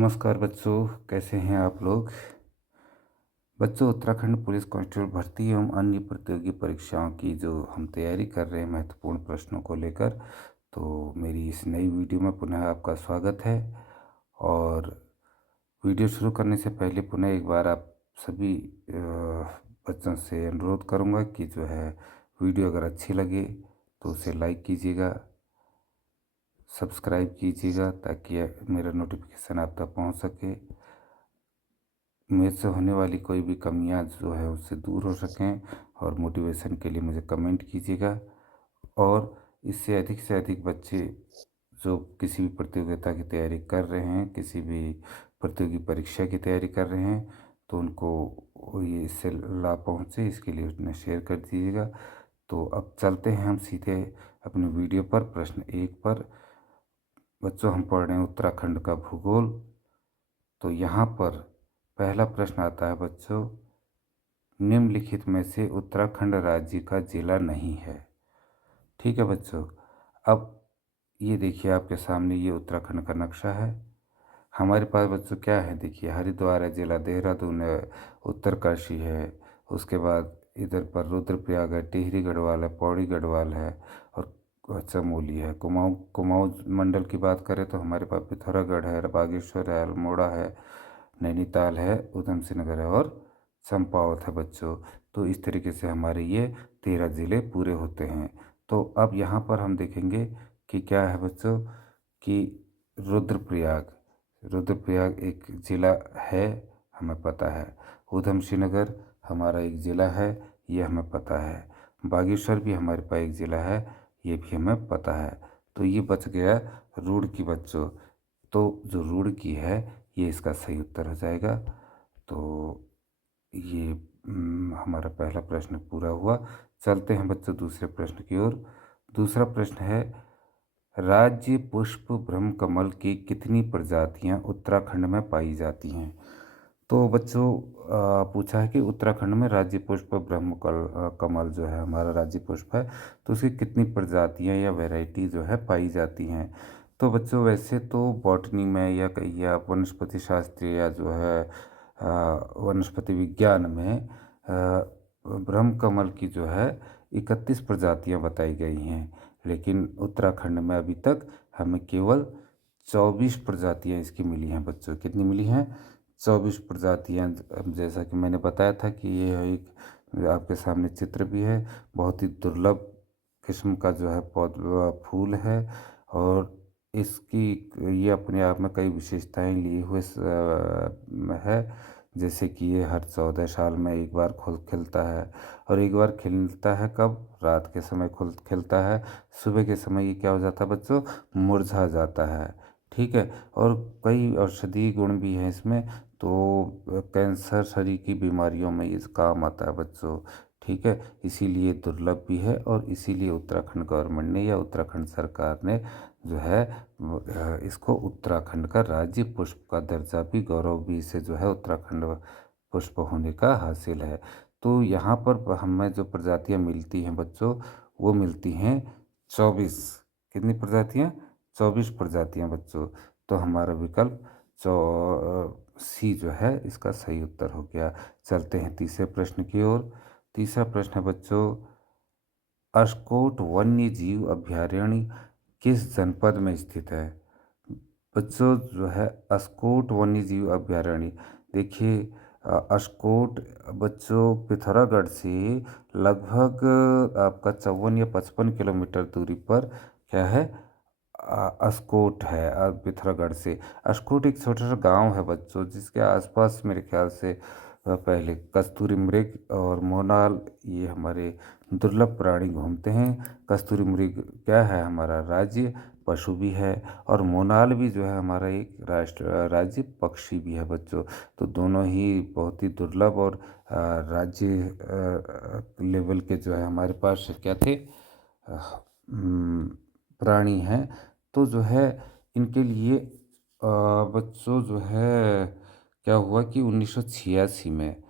नमस्कार बच्चों, कैसे हैं आप लोग। बच्चों, उत्तराखंड पुलिस कांस्टेबल भर्ती एवं अन्य प्रतियोगी परीक्षाओं की जो हम तैयारी कर रहे हैं महत्वपूर्ण प्रश्नों को लेकर, तो मेरी इस नई वीडियो में पुनः आपका स्वागत है। और वीडियो शुरू करने से पहले पुनः एक बार आप सभी बच्चों से अनुरोध करूंगा कि जो है वीडियो अगर अच्छी लगे तो उसे लाइक कीजिएगा, सब्सक्राइब कीजिएगा ताकि मेरा नोटिफिकेशन आप तक पहुंच सके, मेरे से होने वाली कोई भी कमियां जो है उससे दूर हो सकें। और मोटिवेशन के लिए मुझे कमेंट कीजिएगा। और इससे अधिक से अधिक बच्चे जो किसी भी प्रतियोगिता की तैयारी कर रहे हैं, किसी भी प्रतियोगी परीक्षा की तैयारी कर रहे हैं, तो उनको ये इससे लाभ पहुँचे, इसके लिए उन्हें शेयर कर दीजिएगा। तो अब चलते हैं हम सीधे अपने वीडियो पर। प्रश्न 1 पर बच्चों हम पढ़ रहे हैं उत्तराखंड का भूगोल। तो यहाँ पर पहला प्रश्न आता है बच्चों, निम्नलिखित में से उत्तराखंड राज्य का जिला नहीं है। ठीक है बच्चों, अब ये देखिए आपके सामने ये उत्तराखंड का नक्शा है। हमारे पास बच्चों क्या है, देखिए हरिद्वार है, जिला देहरादून है, उत्तरकाशी है, उसके बाद इधर पर रुद्रप्रयाग है, टिहरी गढ़वाल है, पौड़ी गढ़वाल है और चमोली है। कुमाऊं कुमाऊं मंडल की बात करें तो हमारे पास पिथौरागढ़ है, बागेश्वर है, अल्मोड़ा है, नैनीताल है, ऊधम सिंह नगर है और चंपावत है बच्चों। तो इस तरीके से हमारे ये 13 ज़िले पूरे होते हैं। तो अब यहाँ पर हम देखेंगे कि क्या है बच्चों कि रुद्रप्रयाग रुद्रप्रयाग एक ज़िला है, हमें पता है। ऊधम सिंह नगर हमारा एक ज़िला है, ये हमें पता है। बागेश्वर भी हमारे पास एक ज़िला है, ये भी हमें पता है। तो ये बच गया रुड़की बच्चों। तो जो रुड़की है ये इसका सही उत्तर हो जाएगा। तो ये हमारा पहला प्रश्न पूरा हुआ। चलते हैं बच्चों दूसरे प्रश्न की ओर। दूसरा प्रश्न है, राज्य पुष्प ब्रह्म कमल की कितनी प्रजातियां उत्तराखंड में पाई जाती हैं। तो बच्चों पूछा है कि उत्तराखंड में राज्य पुष्प कमल जो है हमारा राज्य पुष्प है, तो उसकी कितनी प्रजातियां या वैरायटी जो है पाई जाती हैं। तो बच्चों वैसे तो बॉटनी में या वनस्पति शास्त्र या जो है वनस्पति विज्ञान में ब्रह्म कमल की जो है 31 प्रजातियां बताई गई हैं, लेकिन उत्तराखंड में अभी तक हमें केवल 24 प्रजातियां इसकी मिली हैं बच्चों। कितनी मिली हैं? 24 प्रजातियां। जैसा कि मैंने बताया था कि ये एक आपके सामने चित्र भी है, बहुत ही दुर्लभ किस्म का जो है फूल है। और इसकी ये अपने आप में कई विशेषताएं लिए हुए है, जैसे कि ये हर 14 साल में एक बार खिलता है। और एक बार खिलता है कब? रात के समय खिलता है, सुबह के समय ये क्या हो जाता है बच्चों? मुरझा जाता है। ठीक है। और कई औषधीय गुण भी हैं इसमें, तो कैंसर शरीर की बीमारियों में इस काम आता है बच्चों। ठीक है, इसीलिए दुर्लभ भी है और इसीलिए उत्तराखंड गवर्नमेंट ने या उत्तराखंड सरकार ने जो है इसको उत्तराखंड का राज्य पुष्प का दर्जा भी, गौरव भी इसे जो है उत्तराखंड पुष्प होने का हासिल है। तो यहाँ पर हमें जो प्रजातियाँ मिलती हैं बच्चों, वो मिलती हैं 24। कितनी प्रजातियाँ? 24 प्रजातियाँ बच्चों। तो हमारा विकल्प सी जो है इसका सही उत्तर हो गया। चलते हैं तीसरे प्रश्न की ओर। तीसरा प्रश्न है बच्चों, अस्कोट वन्य जीव अभयारण्य किस जनपद में स्थित है। बच्चों जो है अस्कोट वन्य जीव अभयारण्य, देखिए अस्कोट बच्चों पिथौरागढ़ से लगभग आपका 54 या 55 किलोमीटर दूरी पर क्या है, अस्कोट है। पिथौरागढ़ से अस्कोट एक छोटा सा गांव है बच्चों, जिसके आसपास मेरे ख्याल से पहले कस्तूरी मृग और मोनाल, ये हमारे दुर्लभ प्राणी घूमते हैं। कस्तूरी मृग क्या है, हमारा राज्य पशु भी है, और मोनाल भी जो है हमारा एक राज्य पक्षी भी है बच्चों। तो दोनों ही बहुत ही दुर्लभ और राज्य लेवल के जो है हमारे पास क्या थे, प्राणी हैं। तो जो है इनके लिए बच्चों जो है क्या हुआ कि 1986 में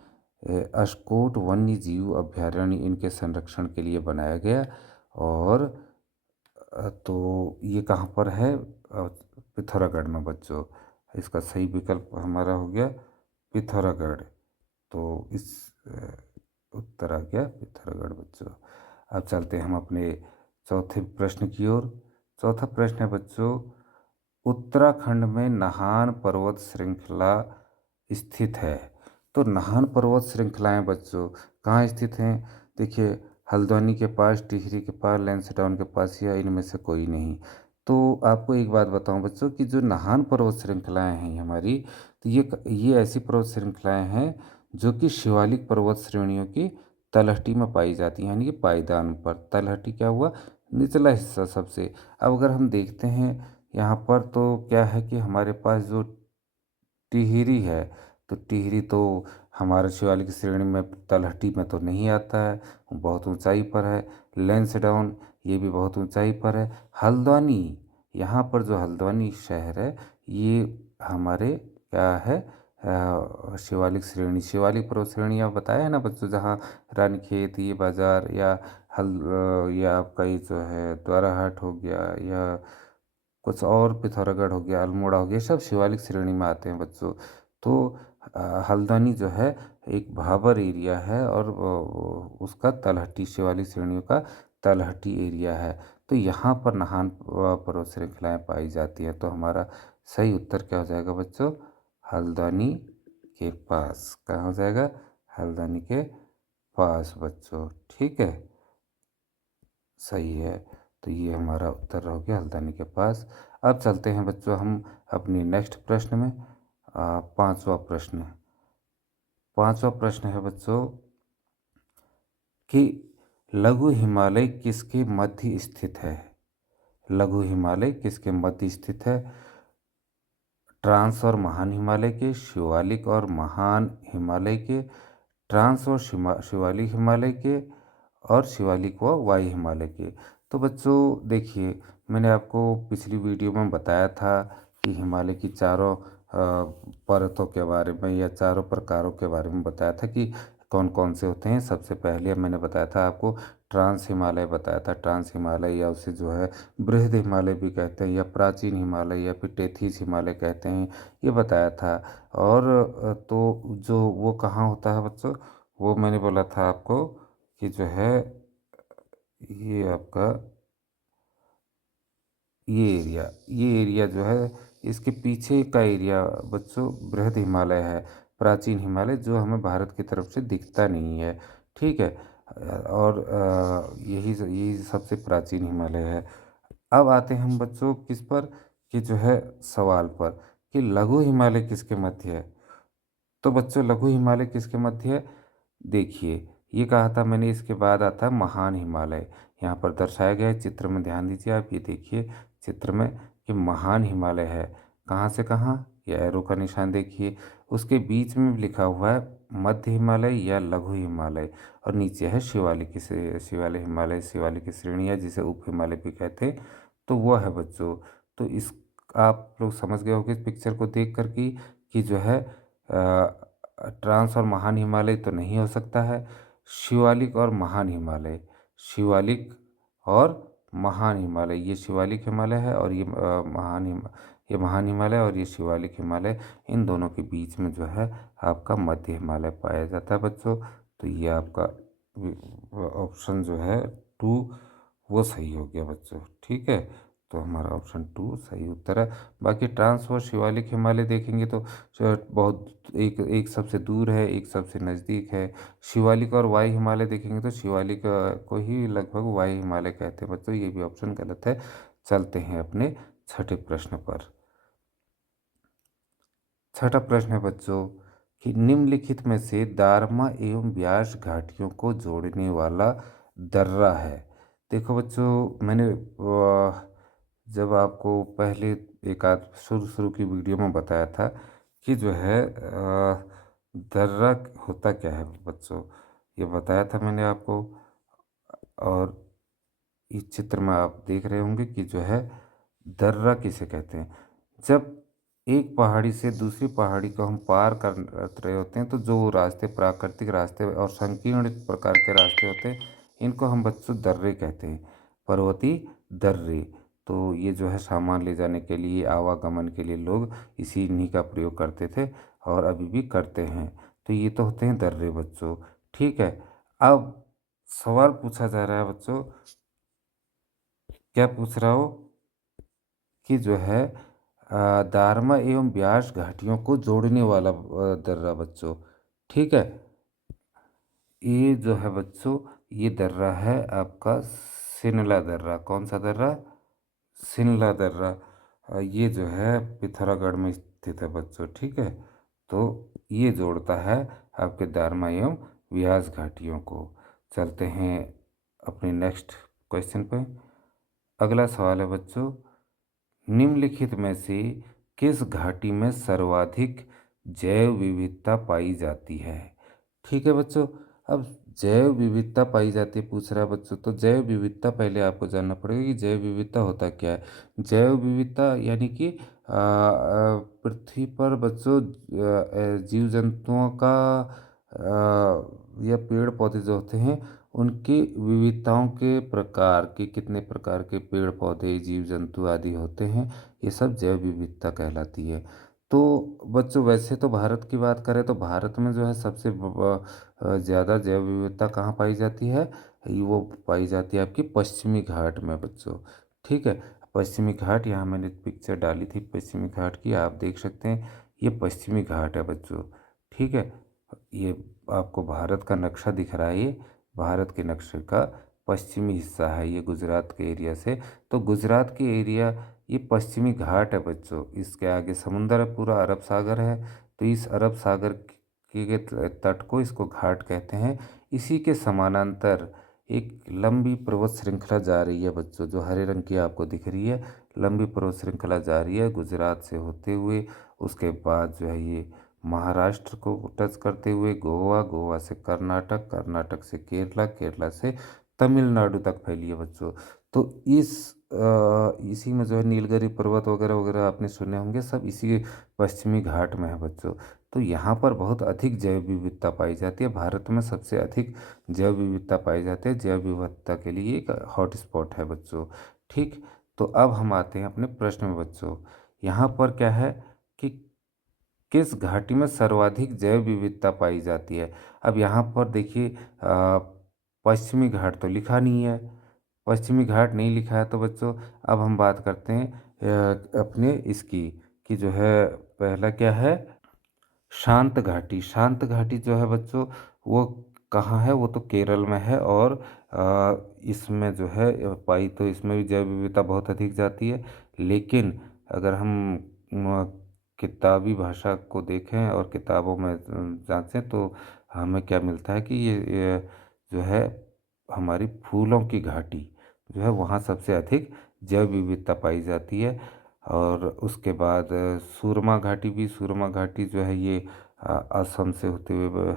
अस्कोट वन्य जीव अभयारण्य इनके संरक्षण के लिए बनाया गया। और तो ये कहाँ पर है? पिथौरागढ़ में बच्चों। इसका सही विकल्प हमारा हो गया पिथौरागढ़। तो इस उत्तर आ गया पिथौरागढ़ बच्चों। अब चलते हैं हम अपने चौथे प्रश्न की ओर। चौथा प्रश्न है बच्चों, उत्तराखंड में नाहन पर्वत श्रृंखला स्थित है। तो नाहन पर्वत श्रृंखलाएं बच्चों कहाँ स्थित हैं? देखिए, हल्द्वानी के पास, टिहरी के पास, लैंसडाउन के पास, या इनमें से कोई नहीं। तो आपको एक बात बताऊं बच्चों कि जो नाहन पर्वत श्रृंखलाएं हैं हमारी, तो ये ऐसी पर्वत श्रृंखलाएं हैं जो कि शिवालिक पर्वत श्रेणियों की तलहटी में पाई जाती हैं, यानी कि पायदान पर। तलहटी क्या हुआ? निचला हिस्सा सबसे। अब अगर हम देखते हैं यहाँ पर, तो क्या है कि हमारे पास जो टिहरी है, तो टिहरी तो हमारे शिवालिक श्रेणी में तलहटी में तो नहीं आता है, वो बहुत ऊंचाई पर है। लैंसडाउन ये भी बहुत ऊंचाई पर है। हल्द्वानी, यहाँ पर जो हल्द्वानी शहर है, ये हमारे क्या है, शिवालिक श्रेणी, शिवालिक पर्वत श्रेणी आप बताया है ना बच्चों, जहाँ रानीखेत, ये बाजार, या या आपका ये जो है द्वाराहाट हो गया, या कुछ और पिथौरागढ़ हो गया, अल्मोड़ा हो गया, सब शिवालिक श्रेणी में आते हैं बच्चों। तो हल्द्वानी जो है एक भाबर एरिया है, और उसका तलहटी, शिवालिक श्रेणियों का तलहटी एरिया है। तो यहाँ पर नाहन पर्वत श्रृंखलाएँ पाई जाती हैं। तो हमारा सही उत्तर क्या हो जाएगा बच्चों? हल्द्वानी के पास। कहाँ हो जाएगा? हल्द्वानी के पास बच्चों। ठीक है, सही है। तो ये हमारा उत्तर हो गया हल्द्वानी के पास। अब चलते हैं बच्चों हम अपनी नेक्स्ट प्रश्न में। पांचवा प्रश्न। पांचवा प्रश्न है बच्चों कि लघु हिमालय किसके मध्य स्थित है? लघु हिमालय किसके मध्य स्थित है? ट्रांस और महान हिमालय के, शिवालिक और महान हिमालय के, ट्रांस और शिवालिक हिमालय के, और शिवालिक व वायु हिमालय के। तो बच्चों देखिए, मैंने आपको पिछली वीडियो में बताया था कि हिमालय की चारों परतों के बारे में, या चारों प्रकारों के बारे में बताया था कि कौन कौन से होते हैं। सबसे पहले मैंने बताया था आपको ट्रांस हिमालय बताया था। ट्रांस हिमालय, या उसे जो है बृहद हिमालय भी कहते हैं, या प्राचीन हिमालय, या फिर टेथीस हिमालय कहते हैं, ये बताया था। और तो जो वो कहाँ होता है बच्चों, वो मैंने बोला था आपको कि जो है ये आपका ये एरिया जो है, इसके पीछे का एरिया बच्चों बृहद हिमालय है, प्राचीन हिमालय, जो हमें भारत की तरफ से दिखता नहीं है। ठीक है। और यही यही सबसे प्राचीन हिमालय है। अब आते हैं हम बच्चों किस पर, कि जो है सवाल पर, कि लघु हिमालय किसके मध्य है। तो बच्चों लघु हिमालय किसके मध्य है? देखिए, ये कहा था मैंने, इसके बाद आता है महान हिमालय। यहाँ पर दर्शाया गया है, चित्र में ध्यान दीजिए आप, ये देखिए चित्र में, कि महान हिमालय है। कहाँ से कहाँ? ये एरो का निशान देखिए, उसके बीच में लिखा हुआ है मध्य हिमालय या लघु हिमालय, और नीचे है शिवालिक शिवालिक हिमालय, शिवालिक की श्रेणी है, जिसे उप हिमालय भी कहते हैं। तो वह है बच्चों। तो इस आप लोग समझ गए होंगे इस पिक्चर को देख कर कि जो है ट्रांस और महान हिमालय तो नहीं हो सकता है। शिवालिक और महान हिमालय, शिवालिक और महान हिमालय, ये शिवालिक हिमालय है, और ये ये महान हिमालय, और ये शिवालिक हिमालय, इन दोनों के बीच में जो है आपका मध्य हिमालय पाया जाता है बच्चों। तो ये आपका ऑप्शन जो है 2, वो सही हो गया बच्चों। ठीक है, तो हमारा ऑप्शन 2 सही उत्तर है। बाकी ट्रांस और शिवालिक हिमालय देखेंगे तो बहुत एक एक सबसे दूर है, एक सबसे नज़दीक है। शिवालिक और वायु हिमालय देखेंगे तो शिवालिक को ही लगभग वायु हिमालय कहते हैं बच्चों। ये भी ऑप्शन गलत है। चलते हैं अपने छठे प्रश्न पर। छठा प्रश्न है बच्चों कि निम्नलिखित में से दारमा एवं व्यास घाटियों को जोड़ने वाला दर्रा है। देखो बच्चों, मैंने जब आपको पहले एक आध शुरू शुरू की वीडियो में बताया था कि जो है दर्रा होता क्या है बच्चों, ये बताया था मैंने आपको। और इस चित्र में आप देख रहे होंगे कि जो है दर्रा किसे कहते हैं। जब एक पहाड़ी से दूसरी पहाड़ी को हम पार कर रहे होते हैं, तो जो रास्ते, प्राकृतिक रास्ते और संकीर्ण प्रकार के रास्ते होते हैं, इनको हम बच्चों दर्रे कहते हैं, पर्वतीय दर्रे। तो ये जो है सामान ले जाने के लिए, आवागमन के लिए लोग इन्हीं का प्रयोग करते थे और अभी भी करते हैं। तो ये तो होते हैं दर्रे बच्चों। ठीक है, अब सवाल पूछा जा रहा है बच्चों, क्या पूछ रहा हो कि जो है दारमा एवं ब्यास घाटियों को जोड़ने वाला दर्रा बच्चों। ठीक है, ये जो है बच्चों, ये दर्रा है आपका सिनला दर्रा। कौन सा दर्रा? सिनला दर्रा। ये जो है पिथौरागढ़ में स्थित है बच्चों। ठीक है, तो ये जोड़ता है आपके दारमा एवं व्यास घाटियों को। चलते हैं अपने नेक्स्ट क्वेश्चन पे। अगला सवाल है बच्चों, निम्नलिखित में से किस घाटी में सर्वाधिक जैव विविधता पाई जाती है? ठीक है बच्चों, अब जैव विविधता पाई जाती है पूछ रहा है बच्चों, तो जैव विविधता पहले आपको जानना पड़ेगा कि जैव विविधता होता क्या है। जैव विविधता यानी कि पृथ्वी पर बच्चों जीव जंतुओं का या पेड़ पौधे जो होते हैं उनकी विविधताओं के प्रकार, के कितने प्रकार के पेड़ पौधे जीव जंतु आदि होते हैं, ये सब जैव विविधता कहलाती है। तो बच्चों वैसे तो भारत की बात करें तो भारत में जो है सबसे ज़्यादा जैव विविधता कहाँ पाई जाती है? वो पाई जाती है आपकी पश्चिमी घाट में बच्चों। ठीक है, पश्चिमी घाट, यहाँ मैंने पिक्चर डाली थी पश्चिमी घाट की, आप देख सकते हैं ये पश्चिमी घाट है बच्चों। ठीक है, ये आपको भारत का नक्शा दिख रहा है, ये भारत के नक्शे का पश्चिमी हिस्सा है, ये गुजरात के एरिया से। तो गुजरात के एरिया, ये पश्चिमी घाट है बच्चों, इसके आगे समुंदर है, पूरा अरब सागर है। तो इस अरब सागर के तट को इसको घाट कहते हैं। इसी के समानांतर एक लंबी पर्वत श्रृंखला जा रही है बच्चों, जो हरे रंग की आपको दिख रही है। लंबी पर्वत श्रृंखला जा रही है गुजरात से होते हुए, उसके बाद जो है ये महाराष्ट्र को टच करते हुए गोवा, गोवा से कर्नाटक, कर्नाटक से केरला, केरला से तमिलनाडु तक फैली है बच्चों। तो इसी में जो है नीलगिरी पर्वत वगैरह वगैरह आपने सुने होंगे, सब इसी पश्चिमी घाट में है बच्चों। तो यहाँ पर बहुत अधिक जैव विविधता पाई जाती है, भारत में सबसे अधिक जैव विविधता पाई जाती है। जैव विविधता के लिए एक हॉट स्पॉट है बच्चों। ठीक, तो अब हम आते हैं अपने प्रश्न में बच्चों। यहाँ पर क्या है कि किस घाटी में सर्वाधिक जैव विविधता पाई जाती है? अब यहाँ पर देखिए पश्चिमी घाट तो लिखा नहीं है, पश्चिमी घाट नहीं लिखा है, तो बच्चों अब हम बात करते हैं अपने इसकी, कि जो है पहला क्या है, शांत घाटी। शांत घाटी जो है बच्चों वो कहाँ है? वो तो केरल में है, और इसमें जो है पाई तो इसमें भी जैव विविधता बहुत अधिक जाती है। लेकिन अगर हम किताबी भाषा को देखें और किताबों में जांचें तो हमें क्या मिलता है कि ये जो है हमारी फूलों की घाटी जो है वहाँ सबसे अधिक जैव विविधता पाई जाती है। और उसके बाद सुरमा घाटी भी, सुरमा घाटी जो है ये असम से होते हुए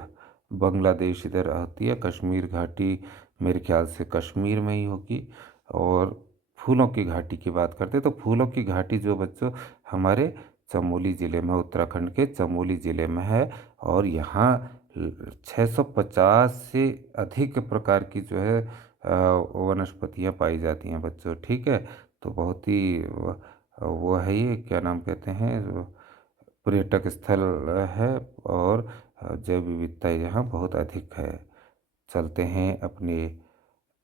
बांग्लादेश इधर होती है। कश्मीर घाटी मेरे ख्याल से कश्मीर में ही होगी। और फूलों की घाटी की बात करते हैं तो फूलों की घाटी जो बच्चों हमारे चमोली ज़िले में, उत्तराखंड के चमोली ज़िले में है। और यहाँ 650 से अधिक प्रकार की जो है वनस्पतियाँ पाई जाती हैं बच्चों। ठीक है, तो बहुत ही वो है, ये क्या नाम कहते हैं, पर्यटक स्थल है, और जैव विविधता यहाँ बहुत अधिक है। चलते हैं अपने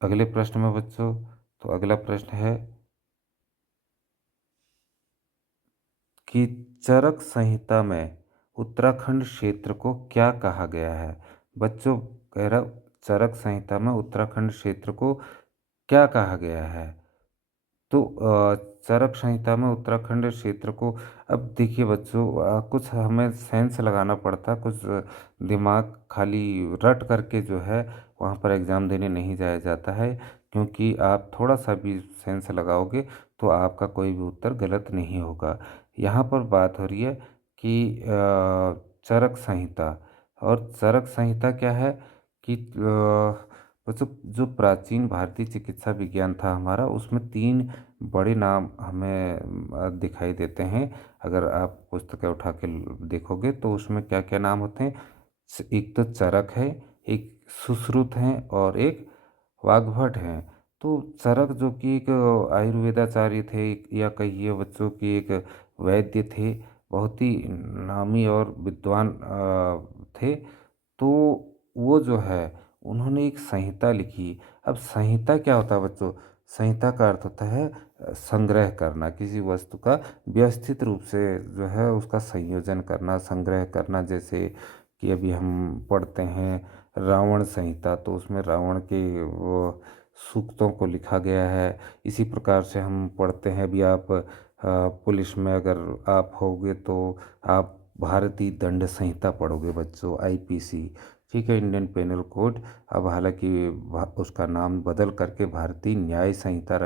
अगले प्रश्न में बच्चों। तो अगला प्रश्न है कि चरक संहिता में उत्तराखंड क्षेत्र को क्या कहा गया है? बच्चों कह रहा, चरक संहिता में उत्तराखंड क्षेत्र को क्या कहा गया है? तो चरक संहिता में उत्तराखंड क्षेत्र को, अब देखिए बच्चों कुछ हमें सेंस लगाना पड़ता, कुछ दिमाग खाली रट करके जो है वहाँ पर एग्ज़ाम देने नहीं जाया जाता है। क्योंकि आप थोड़ा सा भी सेंस लगाओगे तो आपका कोई भी उत्तर गलत नहीं होगा। यहाँ पर बात हो रही है कि चरक संहिता, और चरक संहिता क्या है कि बच्चों जो प्राचीन भारतीय चिकित्सा विज्ञान था हमारा, उसमें 3 बड़े नाम हमें दिखाई देते हैं। अगर आप पुस्तकें उठा के देखोगे तो उसमें क्या क्या नाम होते हैं? एक तो चरक है, एक सुश्रुत हैं, और एक वाग्भट हैं। तो चरक जो कि एक आयुर्वेदाचार्य थे या कहिए बच्चों की एक वैद्य थे, बहुत ही नामी और विद्वान थे। तो वो जो है उन्होंने एक संहिता लिखी। अब संहिता क्या होता है बच्चों? संहिता का अर्थ होता है संग्रह करना, किसी वस्तु का व्यवस्थित रूप से जो है उसका संयोजन करना, संग्रह करना। जैसे कि अभी हम पढ़ते हैं रावण संहिता, तो उसमें रावण के वो सूक्तों को लिखा गया है। इसी प्रकार से हम पढ़ते हैं, अभी आप पुलिस में अगर आप होगे तो आप भारतीय दंड संहिता पढ़ोगे बच्चों, आईपीसी, ठीक है, इंडियन पेनल कोड। अब हालांकि उसका नाम बदल करके भारतीय न्याय संहिता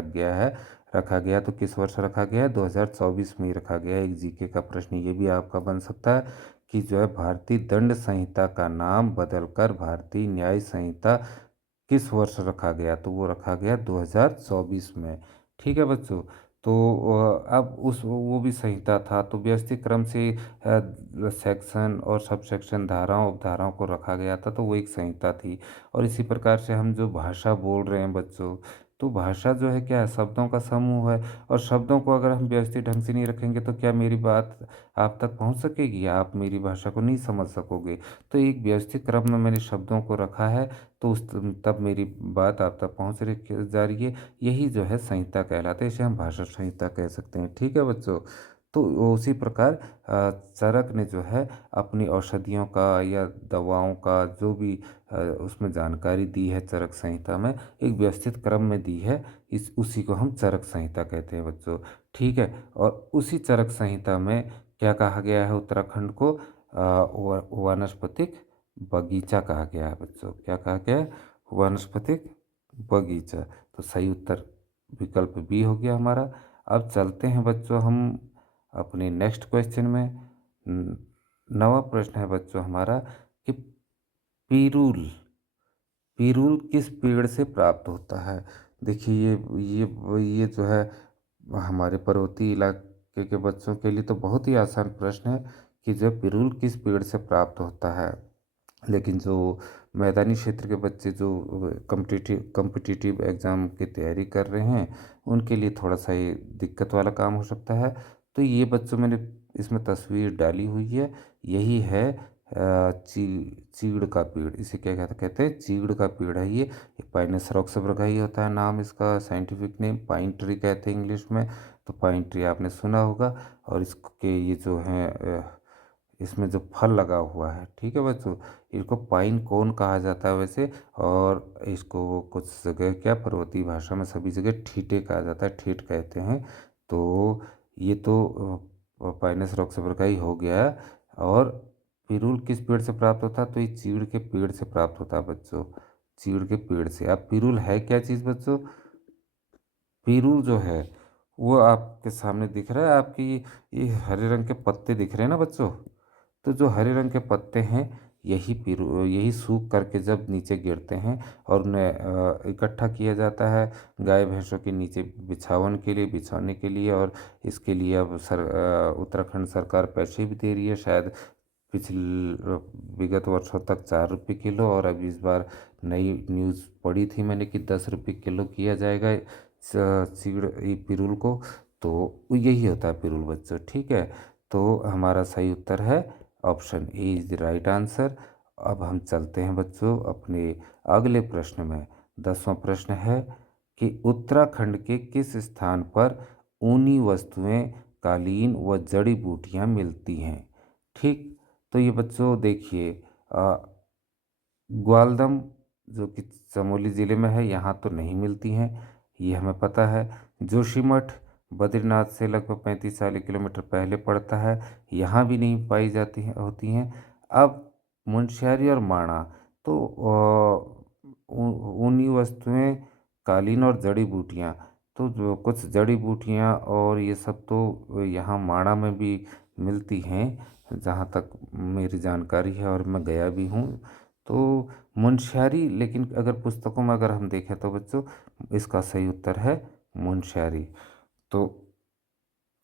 रखा गया। तो किस वर्ष रखा गया है? 2024 में ही रखा गया है। एक जीके का प्रश्न ये भी आपका बन सकता है कि जो है भारतीय दंड संहिता का नाम बदलकर भारतीय न्याय संहिता किस वर्ष रखा गया? तो वो रखा गया 2024 में। ठीक है बच्चों। तो अब उस वो भी संहिता था, तो व्यवस्थित क्रम से सेक्शन और सब सेक्शन, धाराओं उपधाराओं को रखा गया था, तो वो एक संहिता थी। और इसी प्रकार से हम जो भाषा बोल रहे हैं बच्चों, तो भाषा जो है क्या है? शब्दों का समूह है। और शब्दों को अगर हम व्यवस्थित ढंग से नहीं रखेंगे तो क्या मेरी बात आप तक पहुंच सकेगी? आप मेरी भाषा को नहीं समझ सकोगे। तो एक व्यवस्थित क्रम में मैंने शब्दों को रखा है, तो उस तब मेरी बात आप तक पहुंच रही जा रही है। यही जो है संहिता कहलाता है, इसे हम भाषा संहिता कह सकते हैं। ठीक है बच्चों। तो उसी प्रकार चरक ने जो है अपनी औषधियों का या दवाओं का जो भी उसमें जानकारी दी है चरक संहिता में, एक व्यवस्थित क्रम में दी है। इस उसी को हम चरक संहिता कहते हैं बच्चों। ठीक है। और उसी चरक संहिता में क्या कहा गया है? उत्तराखंड को वानस्पतिक बगीचा कहा गया है बच्चों। क्या कहा गया है? वानस्पतिक बगीचा। तो सही उत्तर विकल्प बी हो गया हमारा। अब चलते हैं बच्चों हम अपने नेक्स्ट क्वेश्चन में। न- नवा प्रश्न है बच्चों हमारा कि पिरूल पिरूल किस पेड़ से प्राप्त होता है? देखिए ये जो है हमारे पर्वतीय इलाके के बच्चों के लिए तो बहुत ही आसान प्रश्न है कि जो पिरूल किस पेड़ से प्राप्त होता है। लेकिन जो मैदानी क्षेत्र के बच्चे जो कम्पिटिटिव एग्ज़ाम की तैयारी कर रहे हैं, उनके लिए थोड़ा सा ये दिक्कत वाला काम हो सकता है। तो ये बच्चों मैंने इसमें तस्वीर डाली हुई है, यही है चीड़ का पेड़। इसे क्या कहते हैं? चीड़ का पेड़ है ये। पाइनस रॉक्सबर्गाई होता है नाम इसका, साइंटिफिक नेम। पाइन ट्री कहते हैं इंग्लिश में। तो पाइन ट्री आपने सुना होगा। और इसके ये जो हैं इसमें जो फल लगा हुआ है, ठीक है बच्चों, इसको पाइन कोन कहा जाता है वैसे। और इसको कुछ जगह क्या पर्वतीय भाषा में सभी जगह ठीटे कहा जाता है, ठीट कहते हैं। तो ये तो पाइनस रॉक्सबर्गाई हो गया। और पिरूल किस पेड़ से प्राप्त होता है? तो ये चीड़ के पेड़ से प्राप्त होता है बच्चों, चीड़ के पेड़ से। अब पिरूल है क्या चीज़ बच्चों? पिरूल जो है वो आपके सामने दिख रहा है, आपकी ये हरे रंग के पत्ते दिख रहे हैं ना बच्चों। तो जो हरे रंग के पत्ते हैं, यही सूख करके जब नीचे गिरते हैं और उन्हें इकट्ठा किया जाता है गाय भैंसों के नीचे बिछाने के लिए। और इसके लिए अब उत्तराखंड सरकार पैसे भी दे रही है शायद। विगत वर्षों तक 4 रुपये किलो, और अभी इस बार नई न्यूज़ पढ़ी थी मैंने कि 10 रुपये किलो किया जाएगा चीड़ ये पिरूल को। तो यही होता है पिरूल बच्चों। ठीक है। तो हमारा सही उत्तर है option A is the right answer. अब हम चलते हैं बच्चों अपने अगले प्रश्न में। 10वां प्रश्न है कि उत्तराखंड के किस स्थान पर ऊनी वस्तुएं, कालीन व जड़ी बूटियां मिलती हैं? ठीक। तो ये बच्चों देखिए, ग्वालदम जो कि चमोली ज़िले में है, यहाँ तो नहीं मिलती हैं, ये हमें पता है। जोशीमठ बद्रीनाथ से लगभग 35-40 किलोमीटर पहले पड़ता है, यहाँ भी नहीं पाई जाती हैं होती हैं। अब मुंशियारी और माणा, तो ऊनी वस्तुएं, कालीन और जड़ी बूटियाँ, तो जो कुछ जड़ी बूटियाँ और ये सब तो यहाँ माणा में भी मिलती हैं, जहाँ तक मेरी जानकारी है और मैं गया भी हूँ। तो मुंशियारी, लेकिन अगर पुस्तकों में अगर हम देखें तो बच्चों इसका सही उत्तर है मुंशियारी। तो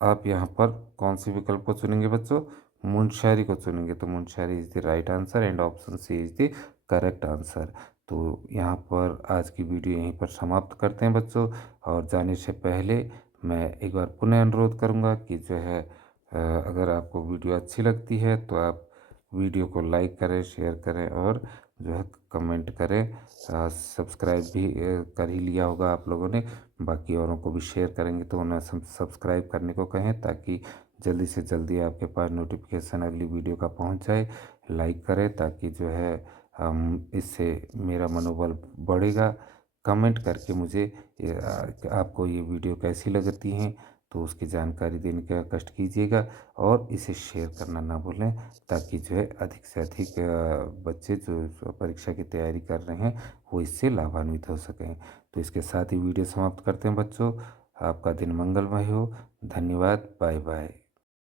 आप यहाँ पर कौन सी विकल्प को चुनेंगे बच्चों? मुंशियारी को चुनेंगे। तो Munsiyari is the right answer and option C is the correct answer. तो यहाँ पर आज की वीडियो यहीं पर समाप्त करते हैं बच्चों। और जाने से पहले मैं एक बार पुनः अनुरोध करूँगा कि जो है अगर आपको वीडियो अच्छी लगती है तो आप वीडियो को लाइक करें, शेयर करें और जो है कमेंट करें। सब्सक्राइब भी कर ही लिया होगा आप लोगों ने, बाकी औरों को भी शेयर करेंगे तो उन्हें सब्सक्राइब करने को कहें ताकि जल्दी से जल्दी आपके पास नोटिफिकेशन अगली वीडियो का पहुंच जाए। लाइक करें ताकि जो है हम इससे मेरा मनोबल बढ़ेगा। कमेंट करके मुझे आपको ये वीडियो कैसी लगती हैं तो उसकी जानकारी देने का कष्ट कीजिएगा और इसे शेयर करना ना भूलें ताकि जो है अधिक से अधिक बच्चे जो परीक्षा की तैयारी कर रहे हैं वो इससे लाभान्वित हो सकें। तो इसके साथ ही वीडियो समाप्त करते हैं बच्चों। आपका दिन मंगलमय हो। धन्यवाद। Bye bye.